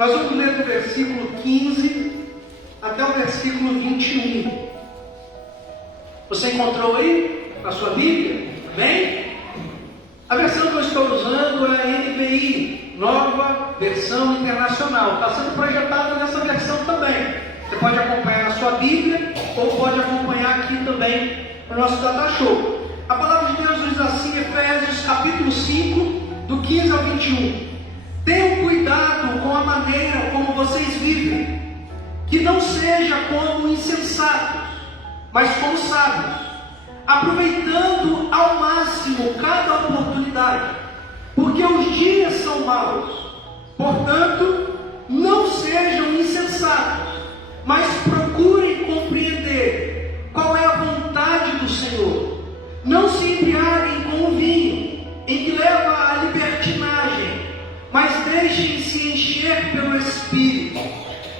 Nós vamos ler do versículo 15 até o versículo 21. Você encontrou aí na sua Bíblia? Amém? A versão que eu estou usando é a NVI, Nova Versão Internacional. Está sendo projetada nessa versão também. Você pode acompanhar na sua Bíblia ou pode acompanhar aqui também no nosso Data Show. A palavra de Deus nos diz assim, Efésios capítulo 5, do 15 ao 21. Tenham cuidado com a maneira como vocês vivem, que não seja como insensatos, mas como sábios, aproveitando ao máximo cada oportunidade, porque os dias são maus. Portanto, não sejam insensatos, mas procurem compreender qual é a vontade do Senhor. Não se embriaguem com o vinho, em que leva à libertinagem, mas deixem-se encher pelo Espírito,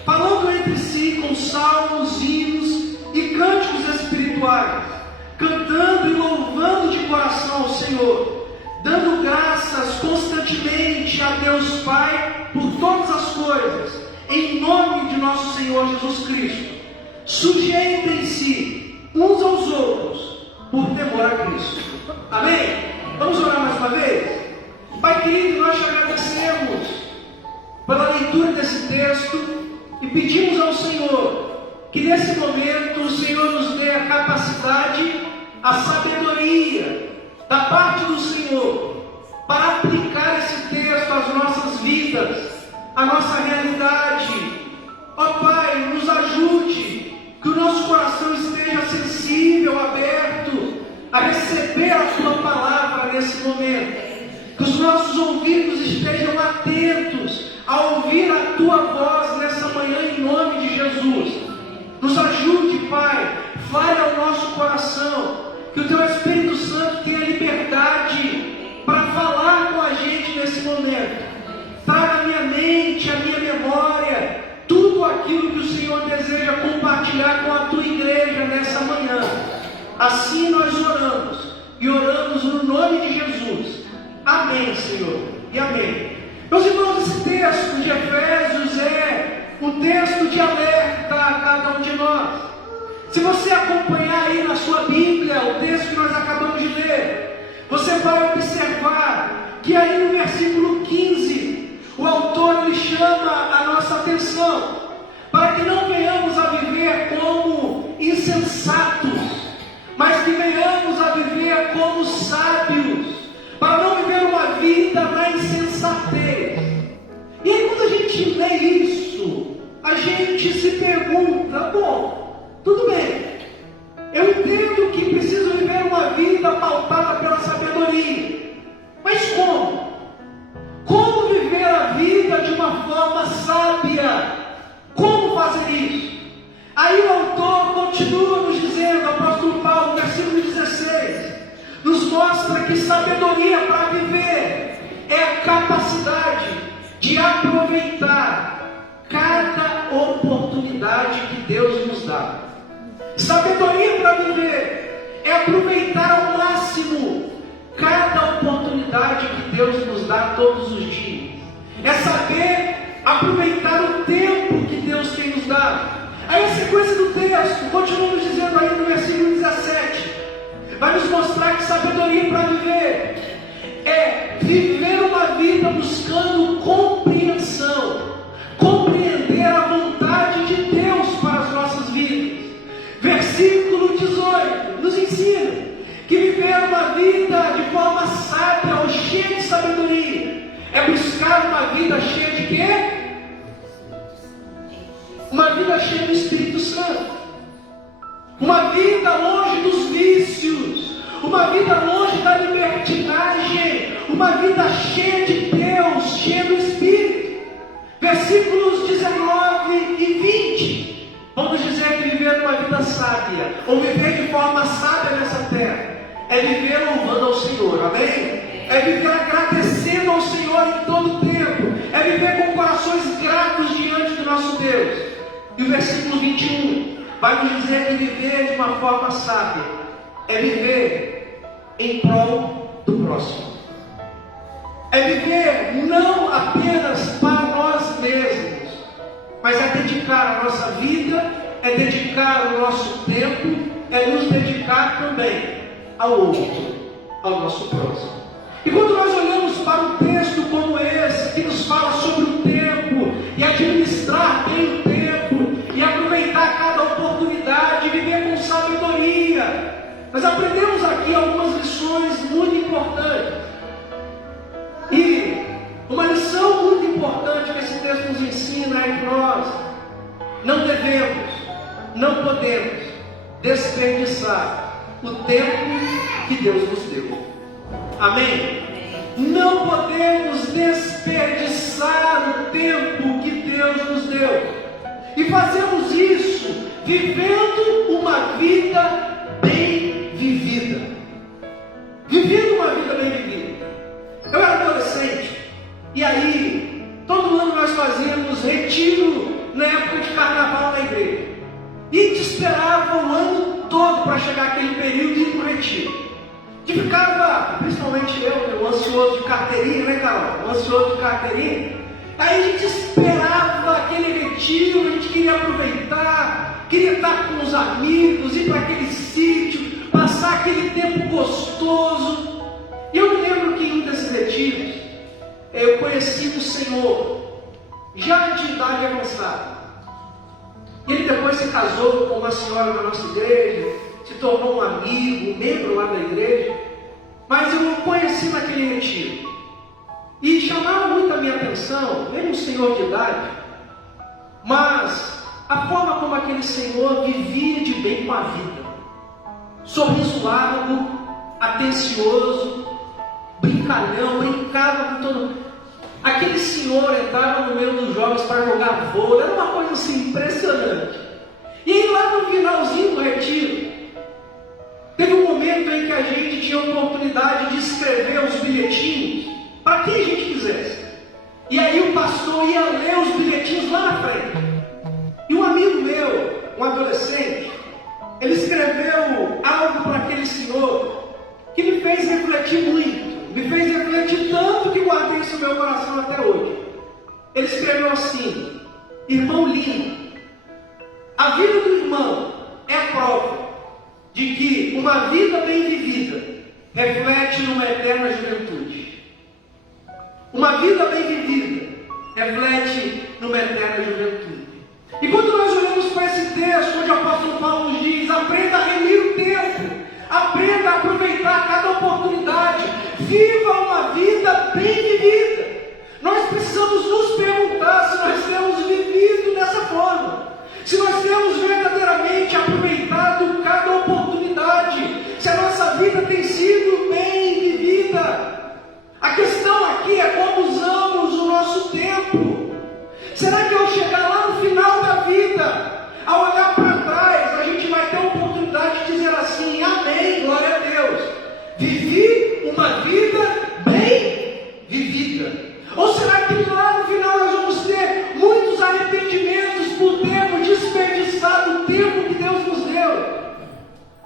falando entre si com salmos, hinos e cânticos espirituais, cantando e louvando de coração ao Senhor, dando graças constantemente a Deus Pai por todas as coisas, em nome de nosso Senhor Jesus Cristo. Sujeitem-se uns aos outros por temor a Cristo. Amém? Vamos orar mais uma vez? Pai querido, nós te agradecemos pela leitura desse texto e pedimos ao Senhor que nesse momento o Senhor nos dê a capacidade, a sabedoria da parte do Senhor para aplicar esse texto às nossas vidas, à nossa realidade. Ó Pai, nos ajude, que o nosso coração esteja sensível, aberto a receber a Sua palavra nesse momento. Que os nossos ouvidos estejam atentos a ouvir a Tua voz nessa manhã, em nome de Jesus. Nos ajude, Pai, fale ao nosso coração, que o Teu Espírito Santo tenha liberdade para falar com a gente nesse momento. Traga à minha mente, à minha memória, tudo aquilo que o Senhor deseja compartilhar com a Tua igreja nessa manhã. Assim nós oramos, e oramos no nome de Jesus. Amém, Senhor, e amém. Meus irmãos, esse texto de Efésios é um texto de alerta a cada um de nós. Se você acompanhar aí na sua Bíblia o texto que nós acabamos de ler, você vai observar que aí no versículo 15, o autor ele chama a nossa atenção para que não venhamos a viver como insensatos, mas que venhamos a viver como sábios, para não viver uma vida na insensatez. E aí quando a gente lê isso, a gente se pergunta, bom, tudo bem, eu entendo que preciso viver uma vida pautada pela sabedoria, mas como? Como viver a vida de uma forma sábia? Como fazer isso? Aí o autor continua nos dizendo, o apóstolo Paulo, no versículo 16, nos mostra que sabedoria para viver é a capacidade de aproveitar cada oportunidade que Deus nos dá. Sabedoria para viver é aproveitar ao máximo cada oportunidade que Deus nos dá todos os dias. É saber aproveitar o tempo que Deus tem nos dado. Aí a sequência do texto, continuamos dizendo aí no versículo 17, vai nos mostrar que sabedoria para viver é viver uma vida buscando compreensão, compreender a vontade de Deus para as nossas vidas. Versículo 18 nos ensina que viver uma vida de forma sábia ou cheia de sabedoria é buscar uma vida cheia de quê? Uma vida cheia do Espírito Santo, uma vida longe dos vícios, uma vida longe da libertinagem, uma vida cheia de Deus, cheia do Espírito. Versículos 19 e 20 vão nos dizer que viver uma vida sábia, ou viver de forma sábia nessa terra, é viver louvando ao Senhor, amém? É viver agradecendo ao Senhor em todo o tempo, é viver com corações gratos diante do nosso Deus. E o versículo 21 vai nos dizer que viver de uma forma sábia é viver em prol do próximo. É viver não apenas para nós mesmos, dedicar o nosso tempo, é nos dedicar também ao outro, ao nosso próximo. E quando nós olhamos para um texto como esse, que nos fala sobre o tempo, e administrar bem o tempo, e aproveitar cada oportunidade, e viver com sabedoria, nós aprendemos aqui algumas lições muito importantes. E uma lição muito importante que esse texto nos ensina é que nós não devemos, não podemos desperdiçar o tempo que Deus nos deu. Amém? Não podemos desperdiçar o tempo que Deus nos deu. E fazemos isso vivendo uma vida bem vivida. Vivendo uma vida bem vivida. Eu era adolescente, e aí, todo ano nós fazíamos retiro na época de carnaval na igreja. E a gente esperava o ano todo para chegar aquele período e ir para o retiro. E ficava, principalmente eu, ansioso de carteirinha, né, Carol? Ansioso de carteirinha. Aí a gente esperava aquele retiro, a gente queria aproveitar, queria estar com os amigos, ir para aquele sítio, passar aquele tempo gostoso. E eu me lembro que em um desses retiros, eu conheci o Senhor, já de idade avançada. Ele depois se casou com uma senhora da nossa igreja, se tornou um amigo, um membro lá da igreja, mas eu o conheci naquele retiro. E chamava muito a minha atenção, mesmo um senhor de idade, mas a forma como aquele senhor vivia de bem com a vida. Sorriso largo, atencioso, brincalhão, brincava com todo mundo. Aquele senhor entrava no meio dos jovens para jogar vôlei, era uma coisa assim impressionante. E aí lá no finalzinho do retiro, teve um momento em que a gente tinha a oportunidade de escrever os bilhetinhos para quem a gente quisesse. E aí o pastor ia ler os bilhetinhos lá na frente. E um amigo meu, um adolescente, ele escreveu algo para aquele senhor que me fez refletir muito. Me fez refletir tanto que guardei isso no meu coração até hoje. Ele escreveu assim: irmão lindo, a vida do irmão é a prova de que uma vida bem vivida reflete numa eterna juventude. Uma vida bem vivida reflete numa eterna juventude. E quando nós olhamos para esse texto, onde o apóstolo Paulo nos diz: aprenda a remir o tempo, aprenda a aproveitar cada oportunidade, viva uma vida bem vivida. Nós precisamos nos perguntar se nós temos vivido dessa forma, se nós temos verdadeiramente aproveitado cada oportunidade, se a nossa vida tem sido bem vivida. A questão aqui é como usamos o nosso tempo. Será que ao chegar lá no final da vida, ao olhar para trás, a gente vai ter a oportunidade de dizer assim: amém, glória a Deus, vivi uma vida bem vivida? Ou será que lá no final nós vamos ter muitos arrependimentos por termos desperdiçado o tempo que Deus nos deu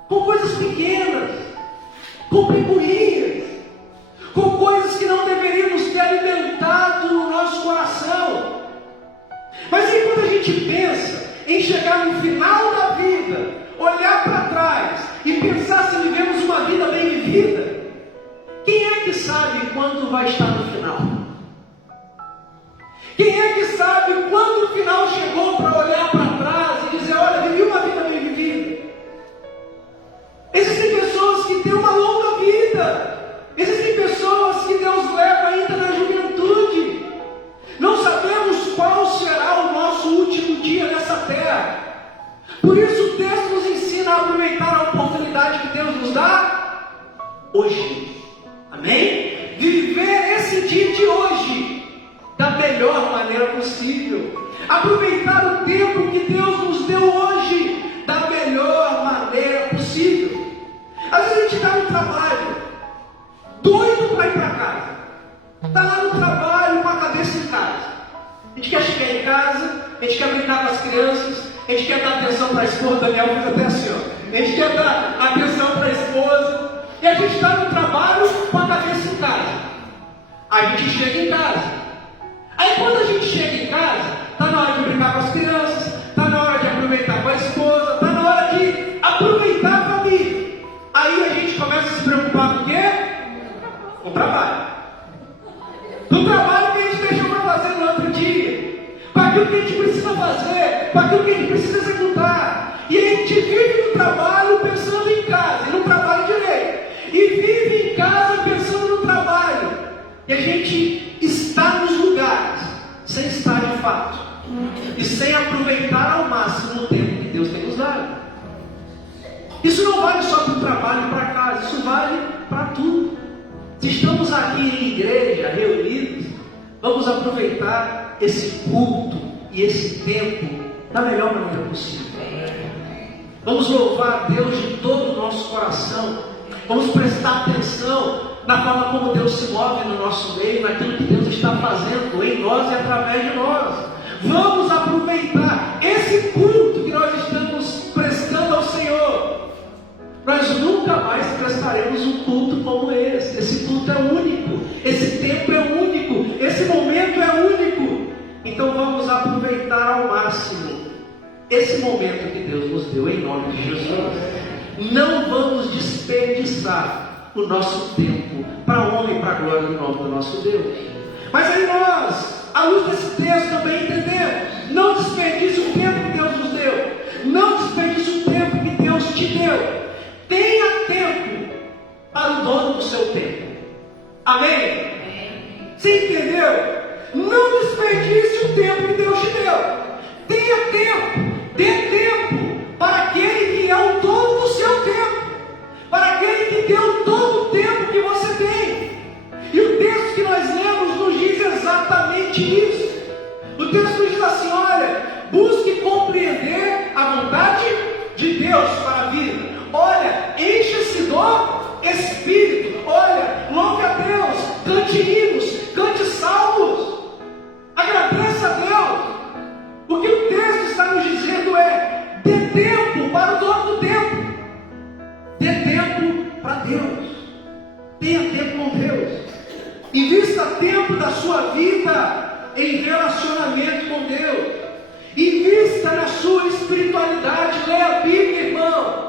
com coisas pequenas, com picuinhas, com coisas que não deveríamos ter alimentado no nosso coração? Mas aí quando a gente pensa em chegar no final da vida, olhar para trás e pensar se vivemos uma vida bem vivida, quem é que sabe quando vai estar no final? Quem é que sabe quando o final chegou para olhar para trás e dizer: olha, vivi uma vida bem vivida? Existem pessoas que têm uma longa vida, existem pessoas que Deus leva ainda na juventude. Não sabemos qual será o nosso último dia nessa terra. Por isso o texto nos ensina a aproveitar a oportunidade que Deus nos dá hoje. Amém? Viver esse dia de hoje da melhor maneira possível. Aproveitar o tempo que Deus nos deu hoje da melhor maneira possível. Às vezes a gente está no trabalho, doido para ir para casa. Está lá no trabalho com a cabeça em casa. A gente quer chegar em casa, a gente quer brincar com as crianças, a gente quer dar atenção para a esposa. Daniel fez até assim, ó. A gente quer dar atenção para a esposa. E a gente está no trabalho com a cabeça em casa. A gente chega em casa. Aí quando a gente chega em casa, está na hora de brincar com as crianças, está na hora de aproveitar com a esposa. aquilo que a gente precisa fazer, para aquilo que a gente precisa executar. E a gente vive no trabalho pensando em casa, e no trabalho direito. E vive em casa pensando no trabalho. E a gente está nos lugares sem estar de fato. E sem aproveitar ao máximo o tempo que Deus tem nos dado. Isso não vale só para o trabalho e para casa, isso vale para tudo. Se estamos aqui em igreja, reunidos, vamos aproveitar esse culto e esse tempo da melhor maneira possível. Vamos louvar a Deus de todo o nosso coração. Vamos prestar atenção na forma como Deus se move no nosso meio, naquilo que Deus está fazendo em nós e através de nós. Vamos aproveitar esse culto que nós estamos prestando ao Senhor. Nós nunca mais prestaremos um culto como esse. Esse culto é único, esse tempo é único, esse momento é único. Então vamos aproveitar ao máximo esse momento que Deus nos deu, em nome de Jesus. Não vamos desperdiçar o nosso tempo para a honra e para a glória do nome do nosso Deus. Mas aí nós, à luz desse texto, também entendemos: não desperdice o tempo que Deus nos deu, não desperdice o tempo que Deus te deu. Tenha tempo para o dono do seu tempo. Amém? Você entendeu? Não desperdice o tempo que Deus te deu. Tenha tempo. Dê tempo para aquele que é o dono do seu tempo, para aquele que deu todo o tempo que você tem. E o texto que nós lemos nos diz exatamente isso. O texto nos diz assim: olha, busque compreender a vontade de Deus para a vida. Olha, encha-se do Espírito. Olha, louve a Deus, cante hinos, cante salmos, agradeça a Deus. O que o texto está nos dizendo é: dê tempo para o dono do tempo, dê tempo para Deus, tenha tempo com Deus, invista tempo da sua vida em relacionamento com Deus, invista na sua espiritualidade, leia a Bíblia, irmão.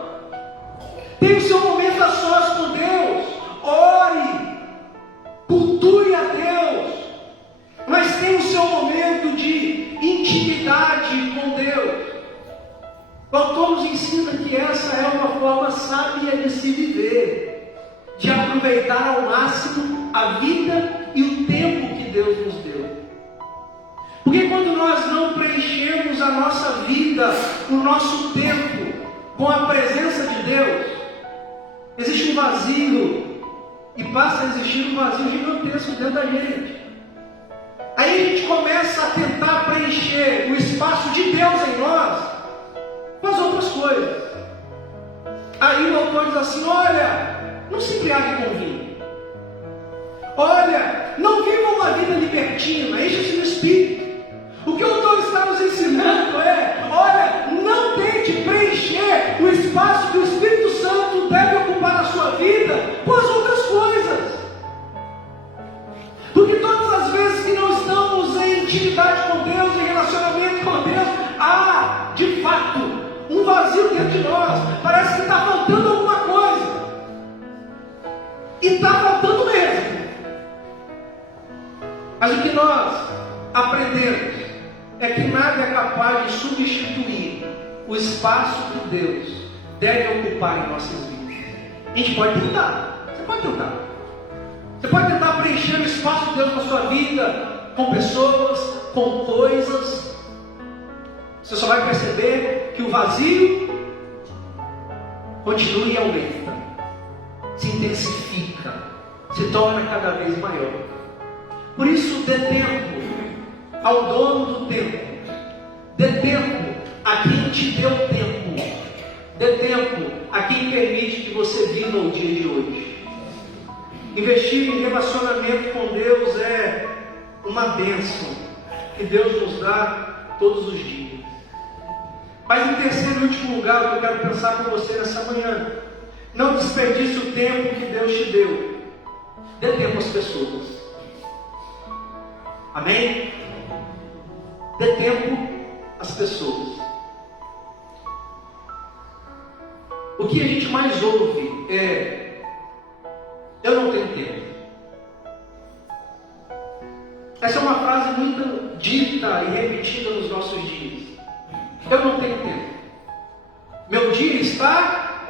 Tem o seu momento a sós com Deus, ore, cultue a Deus, mas tem o seu momento de intimidade com Deus. O autor nos ensina que essa é uma forma sábia de se viver, de aproveitar ao máximo a vida e o tempo que Deus nos deu. Porque quando nós não preenchemos a nossa vida, o nosso tempo com a presença de Deus, existe um vazio, e passa a existir um vazio gigantesco dentro da gente. Aí a gente começa a tentar preencher o espaço de Deus em nós com as outras coisas. Aí o autor diz assim: olha, não se embriague com vinho. Olha, não viva uma vida libertina, encha-se no Espírito. O que o autor está nos ensinando é: olha, não tente preencher o espaço que o Espírito Santo deve ocupar na sua vida com as outras coisas. Porque todas as vezes que não estamos em intimidade com Deus, em relacionamento com Deus, há, de fato, um vazio dentro de nós. Parece que está faltando alguma coisa. E está faltando mesmo. Mas o que nós aprendemos é que nada é capaz de substituir o espaço que Deus deve ocupar em nossas vidas. A gente pode tentar. Você pode tentar. Você pode tentar preencher o espaço de Deus na sua vida com pessoas, com coisas. Você só vai perceber que o vazio continua e aumenta, se intensifica, se torna cada vez maior. Por isso, dê tempo ao dono do tempo, dê tempo a quem te deu tempo, dê tempo a quem permite que você viva o dia de hoje. Investir em relacionamento com Deus é uma bênção que Deus nos dá todos os dias. Mas em terceiro e último lugar, o que eu quero pensar com você nessa manhã: não desperdice o tempo que Deus te deu. Dê tempo às pessoas. Amém? Dê tempo às pessoas. O que a gente mais ouve é: eu não tenho tempo. Essa é uma frase muito dita repetida e repetida nos nossos dias. Eu não tenho tempo. Meu dia está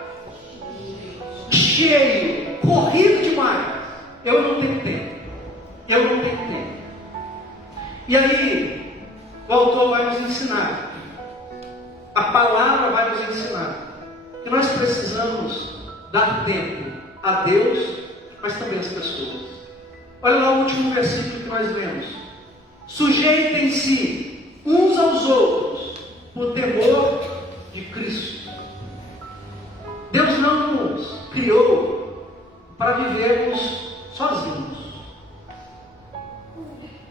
cheio, corrido demais. Eu não tenho tempo. Eu não tenho tempo. E aí, o autor vai nos ensinar. A palavra vai nos ensinar que nós precisamos dar tempo a Deus, mas também às pessoas. Olha lá o último versículo que nós lemos. Sujeitem-se uns aos outros por temor de Cristo. Deus não nos criou para vivermos sozinhos.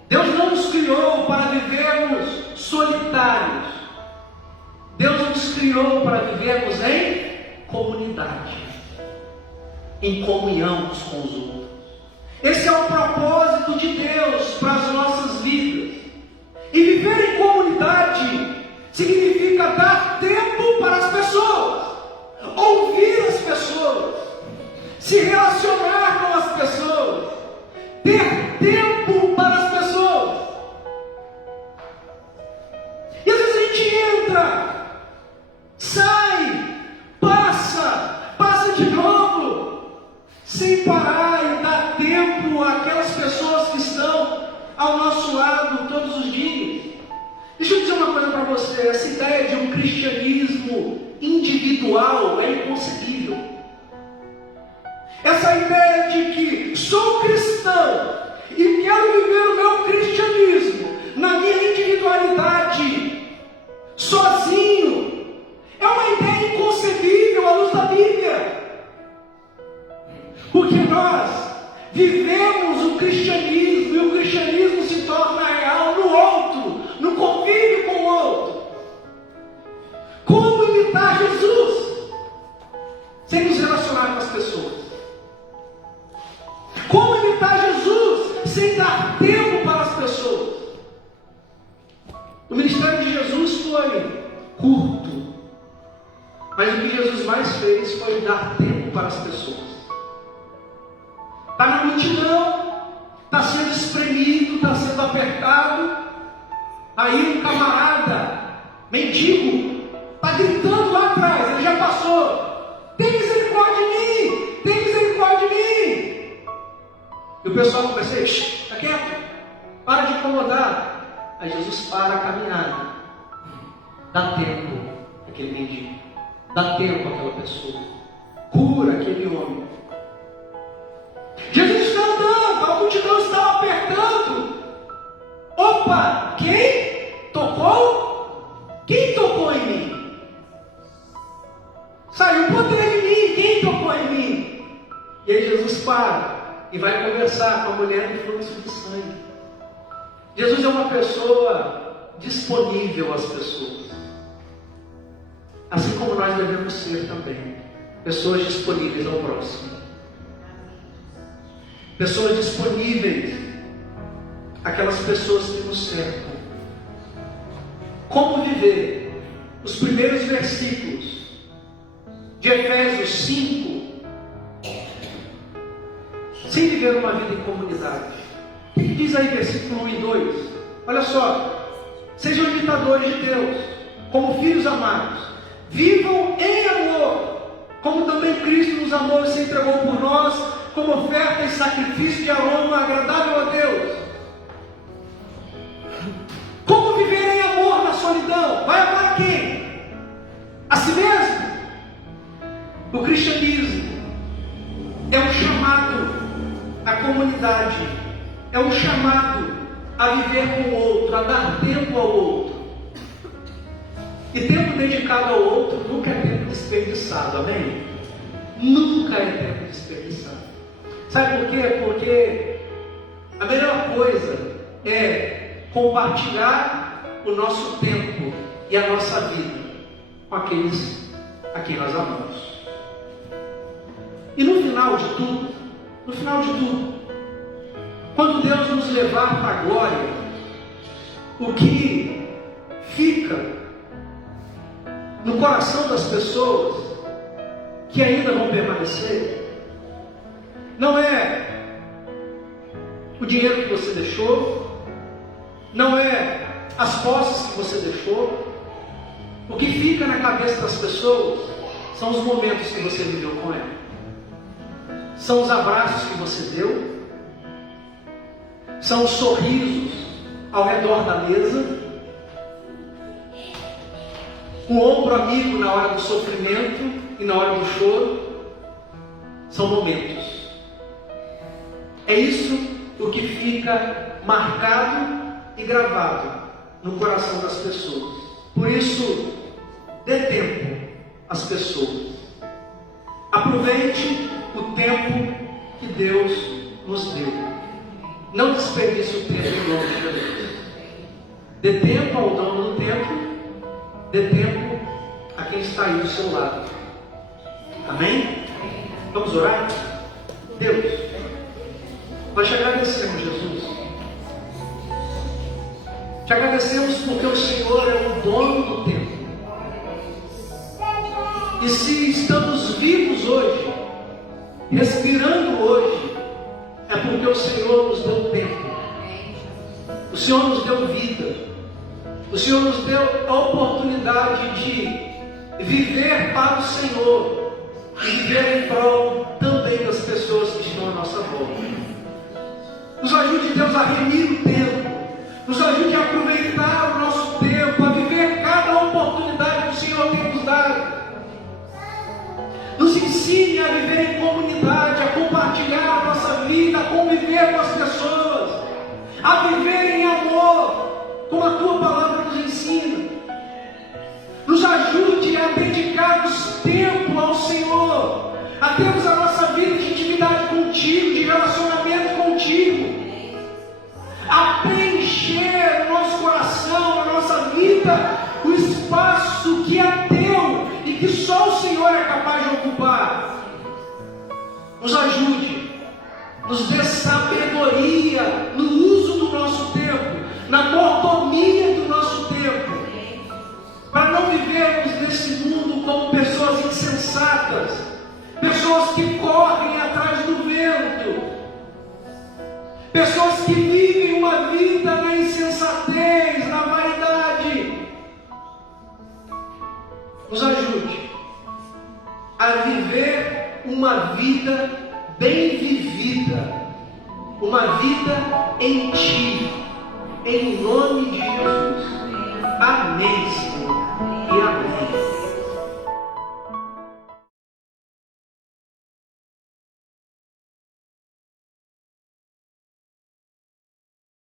Deus não nos criou para vivermos solitários. Deus nos criou para vivermos em comunidade, em comunhão uns com os outros. Esse é o propósito de Deus para as nossas vidas. E viver em comunidade significa dar tempo para as pessoas, ouvir as pessoas, se relacionar com as pessoas, ter tempo para as pessoas. E às vezes a gente entra, sai, passa de novo, sem parar e dar tempo àquelas pessoas que estão ao nosso lado todos os dias. Deixa eu dizer uma coisa para você, essa ideia de um cristianismo individual é inconcebível. Essa ideia de que sou cristão e quero viver o meu cristianismo na minha individualidade, sozinho, é uma ideia inconcebível à luz da Bíblia. Porque nós vivemos o cristianismo e o cristianismo se torna real no outro, no convívio com o outro. Como imitar Jesus sem nos relacionar com as pessoas? Como imitar Jesus sem dar tempo para as pessoas? O ministério de Jesus foi curto, mas o que Jesus mais fez foi dar tempo para as pessoas. Está na multidão, está sendo espremido, está sendo apertado. Aí um camarada, mendigo, está gritando lá atrás, ele já passou. Tem misericórdia de mim, tem misericórdia de mim. E o pessoal começa a dizer, está quieto, para de incomodar. Aí Jesus para a caminhada, dá tempo àquele mendigo, dá tempo àquela pessoa, cura aquele homem. Jesus está andando, a multidão estava apertando. Opa, quem tocou? Quem tocou em mim? Saiu poder em mim, quem tocou em mim? E aí Jesus para e vai conversar com a mulher do fluxo de sangue. Jesus é uma pessoa disponível às pessoas, assim como nós devemos ser também, pessoas disponíveis ao próximo, pessoas disponíveis àquelas pessoas que nos cercam. Como viver? Os primeiros versículos de Efésios 5, sem viver uma vida em comunidade. O que diz aí versículo 1 e 2? Olha só, sejam imitadores de Deus, como filhos amados, vivam em amor, como também Cristo nos amou e se entregou por nós, como oferta e sacrifício de aroma agradável a Deus. Como viver em amor na solidão? Vai amar a quem? A si mesmo? O cristianismo é um chamado à comunidade, é um chamado a viver com o outro, a dar tempo ao outro. E tempo dedicado ao outro nunca é tempo desperdiçado, amém? Nunca é tempo desperdiçado. Sabe por quê? Porque a melhor coisa é compartilhar o nosso tempo e a nossa vida com aqueles a quem nós amamos. E no final de tudo, quando Deus nos levar para a glória, o que fica no coração das pessoas que ainda vão permanecer, não é o dinheiro que você deixou, não é as posses que você deixou. O que fica na cabeça das pessoas são os momentos que você viveu com ela. São os abraços que você deu. São os sorrisos ao redor da mesa. O ombro amigo na hora do sofrimento e na hora do choro. São momentos. É isso o que fica marcado e gravado no coração das pessoas. Por isso, dê tempo às pessoas. Aproveite o tempo que Deus nos deu. Não desperdice o tempo em nome de Jesus. Dê tempo ao dono do tempo. Dê tempo a quem está aí do seu lado. Amém? Vamos orar? Deus, nós te agradecemos, Jesus. Te agradecemos porque o Senhor é o dono do tempo. E se estamos vivos hoje, respirando hoje, é porque o Senhor nos deu tempo. O Senhor nos deu vida. O Senhor nos deu a oportunidade de viver para o Senhor e viver em prol também das pessoas que estão à nossa volta. Nos ajude, Deus, a remir o tempo. Nos ajude a aproveitar o nosso tempo, a viver cada oportunidade que o Senhor tem nos dado. Nos ensine a viver em comunidade, a compartilhar a nossa vida, a conviver com as pessoas, a viver em amor, como a Tua palavra nos ensina. Nos ajude a dedicarmos tempo ao Senhor, a termos a nossa vida de intimidade contigo, de relacionamento contigo, a preencher no nosso coração, na nossa vida, o espaço que é teu e que só o Senhor é capaz de ocupar. Nos ajude, nos dê sabedoria no uso do nosso tempo, na mordomia do nosso tempo, para não vivermos nesse mundo como pessoas insensatas, pessoas que correm atrás do vento, pessoas que vivem uma vida na insensatez, na vaidade. Nos ajude a viver uma vida bem vivida, uma vida em Ti, em nome de Jesus. Amém.